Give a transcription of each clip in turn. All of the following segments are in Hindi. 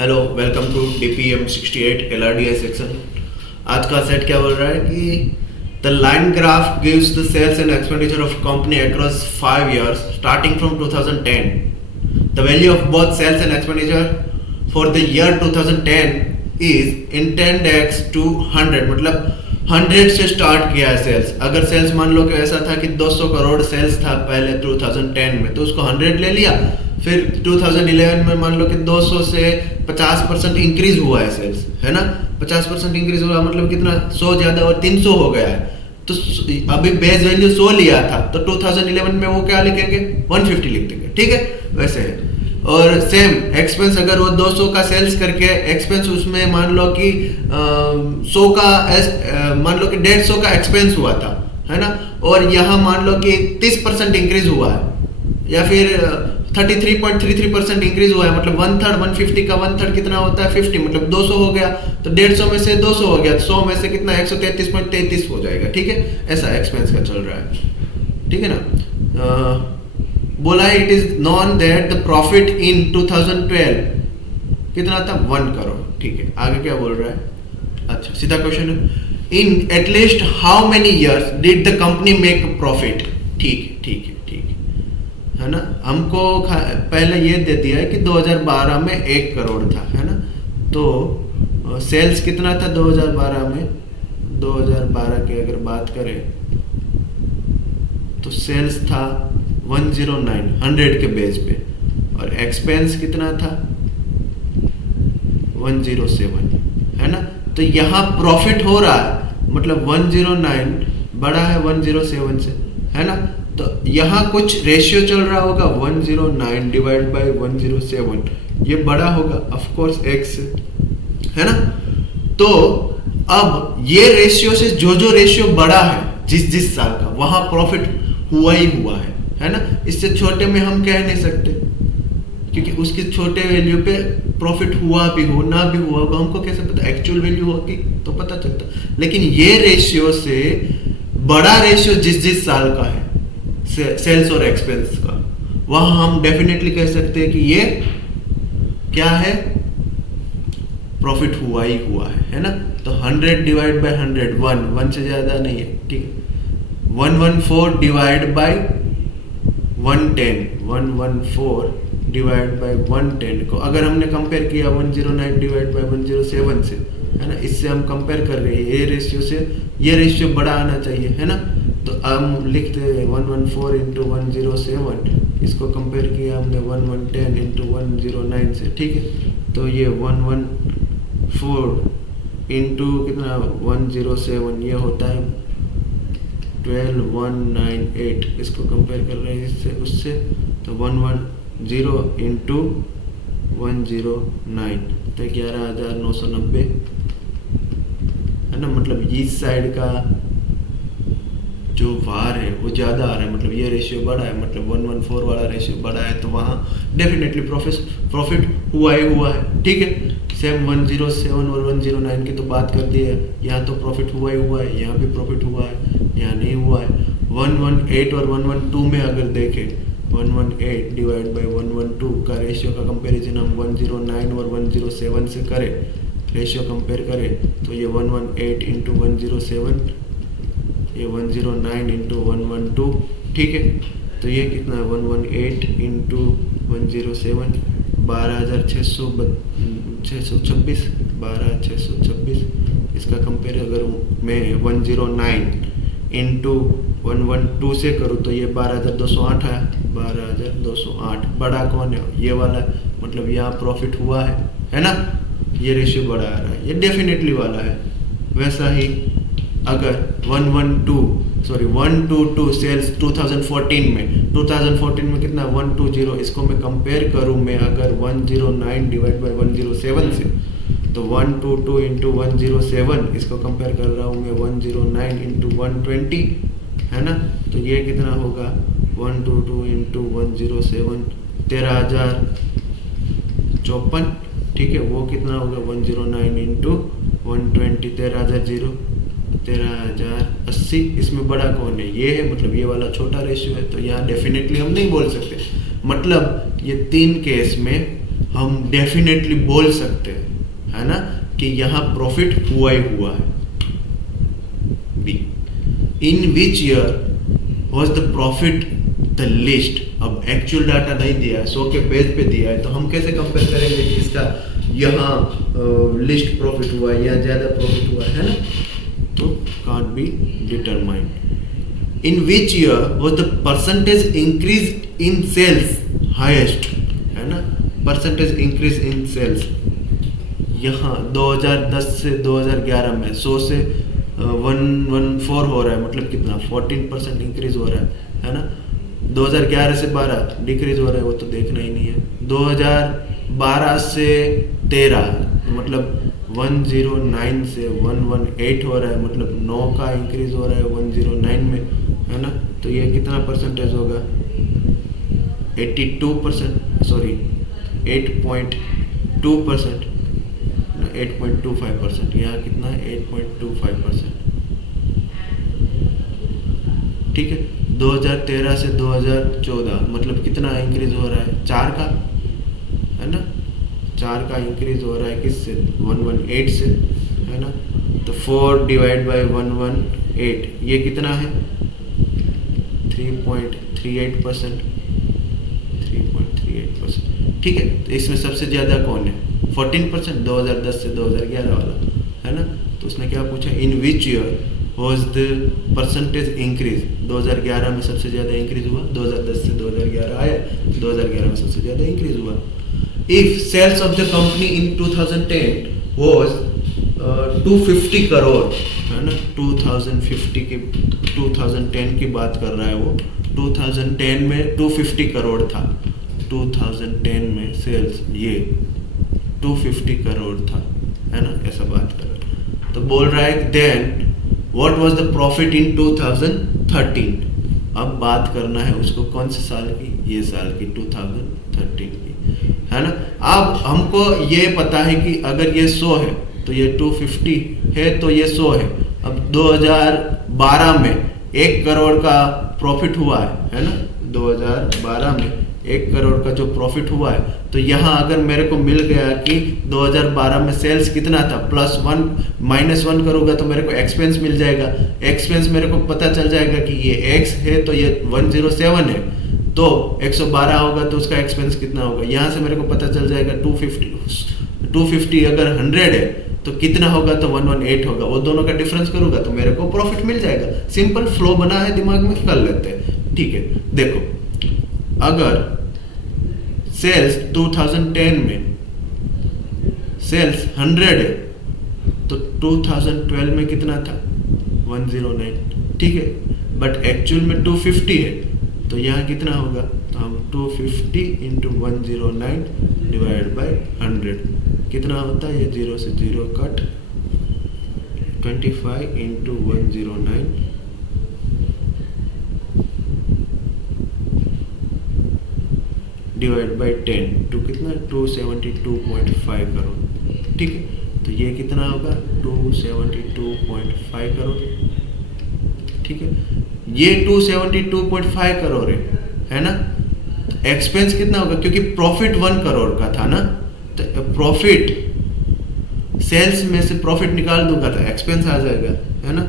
Hello, welcome to DPM 68 LRDI section. आज का सेट क्या बोल रहा है कि the line graph gives the sales and expenditure of company across 5 years starting from 2010। The value of both sales and expenditure for the year 2010 is index to 100, मतलब 100 से स्टार्ट किया है सेल्स। अगर सेल्स मान लो कि ऐसा था कि 200 करोड़ सेल्स था पहले 2010 में, तो उसको 100 ले लिया। फिर 2011 में मान लो कि 200 से 50% इंक्रीज हुआ है सेल्स, है ना। 50% इंक्रीज हुआ मतलब कितना, 100 ज़्यादा और 300 हो गया है। तो अभी बेस वैल्यू 100 लिया था, तो 2011 में वो क्या लिखेंगे, 150 लिख देंगे, ठीक है। वैसे है। और सेम एक्सपेंस, अगर वो 200 का सेल्स करके एक्सपेंस उसमें मान लो कि 100 का मान लो कि 150 का एक्सपेंस हुआ था, है ना। और यहाँ मान लो कि 30% इंक्रीज हुआ है, या फिर 33.33% इंक्रीज हुआ है, मतलब 1/3 150 का 1/3 कितना होता है 50, मतलब 200 हो गया। तो 150 में से 200 हो गया, तो 100 में से कितना 133.33 हो जाएगा, ठीक है। ऐसा एक्सपेंस का चल रहा है, ठीक है ना। बोला है it is non that the profit in 2012 कितना था, 1 करोड़, ठीक है। आगे क्या बोल रहा है, अच्छा सीधा क्वेश्चन है, in at least how many years did the company make profit. ठीक है, ठीक है, ठीक है ना। हमको पहले ये दे दिया है कि 2012 में 1 करोड़ था, है ना। तो सेल्स कितना था 2012 में, 2012 की अगर बात करें तो सेल्स था 109 100 के बेस पे, और एक्सपेंस कितना था 107, है ना। तो यहाँ प्रॉफिट हो रहा है, मतलब 109 बड़ा है 107 से, है ना। तो यहाँ कुछ रेशियो चल रहा होगा, 109 डिवाइड बाय 107, ये बड़ा होगा ऑफ कोर्स x, है ना। तो अब ये रेशियो से जो रेशियो बड़ा है जिस साल का, वहां प्रॉफिट हुआ ही हुआ है ना। इससे छोटे में हम कह नहीं सकते, क्योंकि उसके छोटे वैल्यू पे प्रॉफिट हुआ भी हो ना भी हुआ होगा, हमको कैसे पता, एक्चुअल वैल्यू होगी तो पता चलता। लेकिन ये रेशियो से बड़ा रेशियो जिस साल का है सेल्स और एक्सपेंस का, वहां हम डेफिनेटली कह सकते हैं कि ये क्या है, प्रॉफिट हुआ ही हुआ है ना। तो 100 डिवाइड बाय 100 1 से ज्यादा नहीं है, ठीक है। 114 डिवाइड बाय 110 114 डिवाइड बाय 110 को अगर हमने कंपेयर किया 109 डिवाइड बाय 107 से, है ना, इससे हम कंपेयर कर रहे हैं ये रेशियो से, ये रेशियो बड़ा आना चाहिए, है ना। तो हम लिखते हैं 114 इंटू 107, इसको कंपेयर किया हमने 1110 इंटू 109 से, ठीक है। तो ये 114 इंटू कितना 107, ये होता है 12198, इसको कंपेयर कर रहे हैं इससे उससे, तो 110 इंटू 109 तो 11,990, है ना। मतलब इस साइड का जो वार है वो ज़्यादा आ रहा है, मतलब ये रेशियो बड़ा है, मतलब 114 वाला रेशियो बड़ा है, तो वहाँ डेफिनेटली प्रॉफिट हुआ ही हुआ है, ठीक है। सेम 107 और 109 की तो बात कर दी है, यहाँ तो प्रॉफिट हुआ ही हुआ है, यहाँ भी प्रॉफिट हुआ है, यहाँ नहीं हुआ है। 118 और 112 में अगर देखें, 118 डिवाइड बाई 112 का रेशियो का कंपेरिजन हम 109 और 107 से करें, रेशियो कंपेयर करें, तो ये 118 इंटू 107, ये 109 इंटू 112, ठीक है। तो ये कितना है 118 इंटू 107, 12,626, 12,626। इसका कंपेयर अगर मैं 109 इंटू 112 से करूँ तो ये 12,208 है, 12,208। बड़ा कौन है, ये वाला, मतलब यहाँ प्रॉफिट हुआ है ना। ये रेशियो बड़ा आ रहा है, ये डेफिनेटली वाला है। वैसा ही अगर 122 सेल्स 2014 में कितना 120, इसको मैं कंपेयर करूँ मैं अगर 109 डिवाइड बाय 107 से, तो 122 इंटू 107, इसको कंपेयर कर रहा हूँ मैं 109 इंटू 120, है ना। तो ये कितना होगा 122 इंटू 107, 13,054, ठीक है। वो कितना होगा 109 इंटू 120, 13,080। इसमें बड़ा कौन है, ये है, मतलब ये वाला छोटा रेशियो है, तो यहाँ डेफिनेटली हम नहीं बोल सकते। मतलब ये 3 केस में हम डेफिनेटली बोल सकते हैं, है ना, कि यहाँ प्रॉफिट हुआ ही हुआ है। B, in which year was the profit the least. अब एक्चुअल डाटा नहीं दिया है, 100 के पेज पे दिया है, तो हम कैसे कंपेयर करेंगे कि इसका यहाँ लिस्ट प्रॉफिट हुआ है या ज़्यादा प्रॉफिट हुआ है ना, तो can't be determined. In which year was the percentage increase in sales highest, है ना, परसेंटेज इंक्रीज इन सेल्स। यहाँ 2010 से 2011 में 100 से 114 हो रहा है, मतलब कितना 14% इंक्रीज हो रहा है ना। 2011 से 12 डिक्रीज हो रहा है, वो तो देखना ही नहीं है। 2012 से 13 मतलब 109 से 118 हो रहा है, मतलब 9 का इंक्रीज हो रहा है 109 में, है ना। तो ये कितना परसेंटेज होगा, 82%, सॉरी 8.2%, 8.25%। यहाँ कितना है 8.25%, ठीक है। 2013 से 2014 मतलब कितना इंक्रीज हो रहा है, 4 का, है ना, 4 का इंक्रीज हो रहा है किससे, 118 से, है ना। तो 4 डिवाइड बाई 118 ये कितना है 3.38%, 3.38%, ठीक है। तो इसमें सबसे ज़्यादा कौन है, 14%, 2010 से 2011 वाला, है ना। तो उसने क्या पूछा, in which year was the percentage increase. 2011 में सबसे ज़्यादा इंक्रीज हुआ, 2010 से 2011 आया, 2011 में सबसे ज़्यादा इंक्रीज हुआ। If sales of the company in 2010 was 250 crore, है ना, 2010 की बात कर रहा है वो। 2010 में 250 करोड़ था, 2010 में सेल्स ये 250 करोड़ था, है ना, ऐसा बात कर रहा है। तो बोल रहा है then what was the profit in 2013। अब बात करना है उसको कौन से साल की, ये साल की 2013 की, है ना। अब हमको ये पता है कि अगर ये 100 है तो ये 250 है, तो ये 100 है। अब 2012 में 1 करोड़ का प्रॉफिट हुआ है ना, 2012 में 1 करोड़ का जो प्रॉफिट हुआ है, तो यहाँ अगर मेरे को मिल गया कि 2012 में सेल्स कितना था, +1 -1 करूँगा तो मेरे को एक्सपेंस मिल जाएगा। एक्सपेंस मेरे को पता चल जाएगा कि ये x है तो ये 107 है, तो 112 होगा तो उसका एक्सपेंस कितना होगा, यहाँ से मेरे को पता चल जाएगा 250 अगर 100 है तो कितना होगा, तो 118 होगा। वो दोनों का डिफरेंस करूँगा तो मेरे को प्रॉफिट मिल जाएगा। सिंपल फ्लो बना है, दिमाग में कर लेते हैं, ठीक है। देखो अगर सेल्स 2010 में सेल्स 100 है तो 2012 में कितना था 109, ठीक है। बट एक्चुअल में 250 है तो यहाँ कितना होगा, तो हम 250 इंटू 109 डिवाइड बाई 100 कितना होता है, ये 0 से 0 cut, 25 into 109 divide by 10 to कितना 272.5 करोड़, ठीक है। तो ये कितना होगा 272.5 करोड़, ठीक है। ये 272.5 करोड़ है ना। एक्सपेंस कितना होगा, क्योंकि प्रॉफिट 1 करोड़ का था ना, तो प्रॉफिट सेल्स में से प्रॉफिट निकाल दूंगा तो एक्सपेंस आ जाएगा, है ना।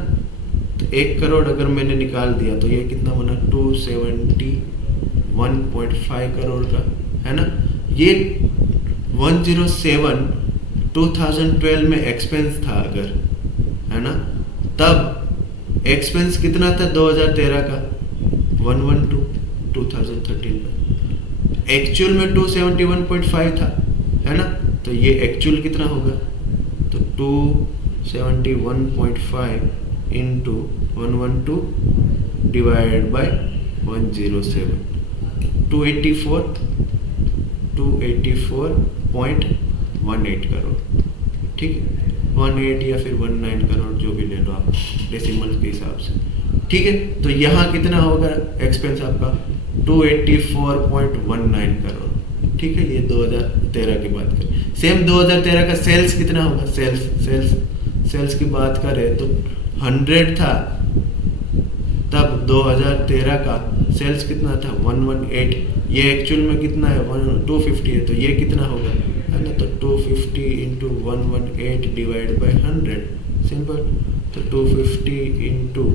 तो 1 करोड़ अगर मैंने निकाल दिया तो ये कितना बना 271.5 करोड़ का, है ना। ये 107 2012 में एक्सपेंस था अगर, है ना, तब एक्सपेंस कितना था 2013 का 112 2013 का, एक्चुअल में 271.5 था, है ना। तो ये एक्चुअल कितना होगा, तो 271.5 इंटू 112 डिवाइड बाय 107 284.18 करोड़, ठीक है। 18 या फिर 19 करोड़ जो भी ले लो आप डेसिमल के हिसाब से, ठीक है। तो यहाँ कितना होगा एक्सपेंस आपका 284.19 करोड़, ठीक है। ये 2013 की बात करें। सेम 2013 का सेल्स कितना होगा, सेल्स की बात करें तो 100 था, तब 2013 का सेल्स कितना था 118, ये एक्चुअल में कितना है 250 है, तो ये कितना होगा, है ना, तो 250 इंटू 118 डिवाइड बाई 100, सिंपल। तो 250 इंटू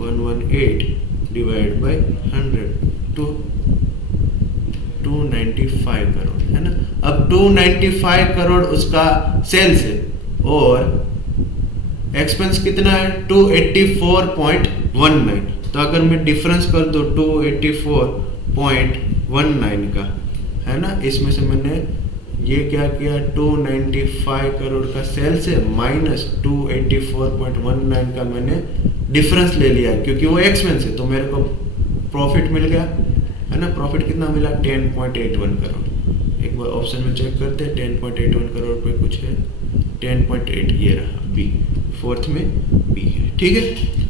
118 डिवाइड बाई 100, तो 295 करोड़, है ना। अब 295 करोड़ उसका सेल्स है और एक्सपेंस कितना है 284.19। तो अगर मैं डिफरेंस कर दूं 284.19 का, है ना, इसमें से मैंने ये क्या किया 295 करोड़ का सेल्स है माइनस 284.19 का मैंने डिफरेंस ले लिया क्योंकि वो एक्सपेंस है, तो मेरे को प्रॉफिट मिल गया, है ना। प्रॉफिट कितना मिला 10.81 करोड़। एक बार ऑप्शन में चेक करते हैं 10.81 करोड़ पे कुछ है 10.8, ये रहा बी, फोर्थ में बी है, ठीक है।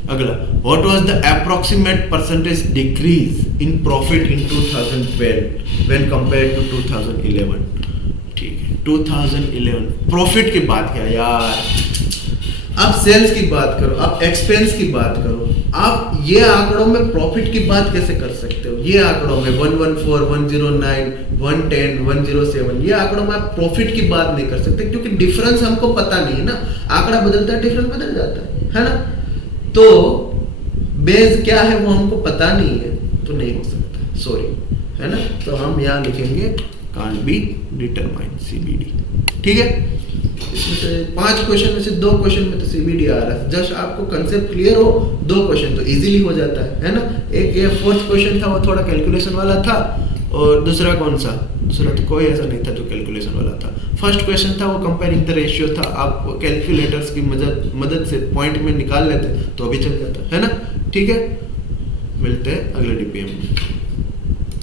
अगला, what was the approximate percentage decrease in profit in 2012 when compared to 2011, ठीक है। 2011 प्रॉफिट की बात क्या यार, आप सेल्स की बात करो, आप एक्सपेंस की बात करो, आप ये आंकड़ों में प्रॉफिट की बात कैसे कर सकते हो। ये आंकड़ों में 114, 109, 110, 107 ये आंकड़ों में आप प्रॉफिट की बात नहीं कर सकते क्योंकि डिफरेंस हमको पता नहीं है ना, आंकड़ा बदलता है डिफरेंस बदल जाता है ना। तो बेस क्या है वो हमको पता नहीं है, तो नहीं हो सकता, सॉरी, है ना। तो हम यहाँ लिखेंगे कांट बी डिटरमाइन, CBD, ठीक है। इसमें से 5 क्वेश्चन में से 2 क्वेश्चन में तो CBD आ रहा है, जस्ट आपको कंसेप्ट क्लियर हो 2 क्वेश्चन तो इजीली हो जाता है ना। एक ये 4th क्वेश्चन था वो थोड़ा कैलकुलेशन वाला था, और दूसरा कौन सा, दूसरा तो कोई ऐसा नहीं था जो कैलकुलेशन वाला था। फर्स्ट क्वेश्चन था वो कंपेयरिंग द रेशियो था, आप कैलकुलेटर्स की मदद से पॉइंट में निकाल लेते तो अभी चल जाता, है ना, ठीक है। मिलते हैं अगले DPM में।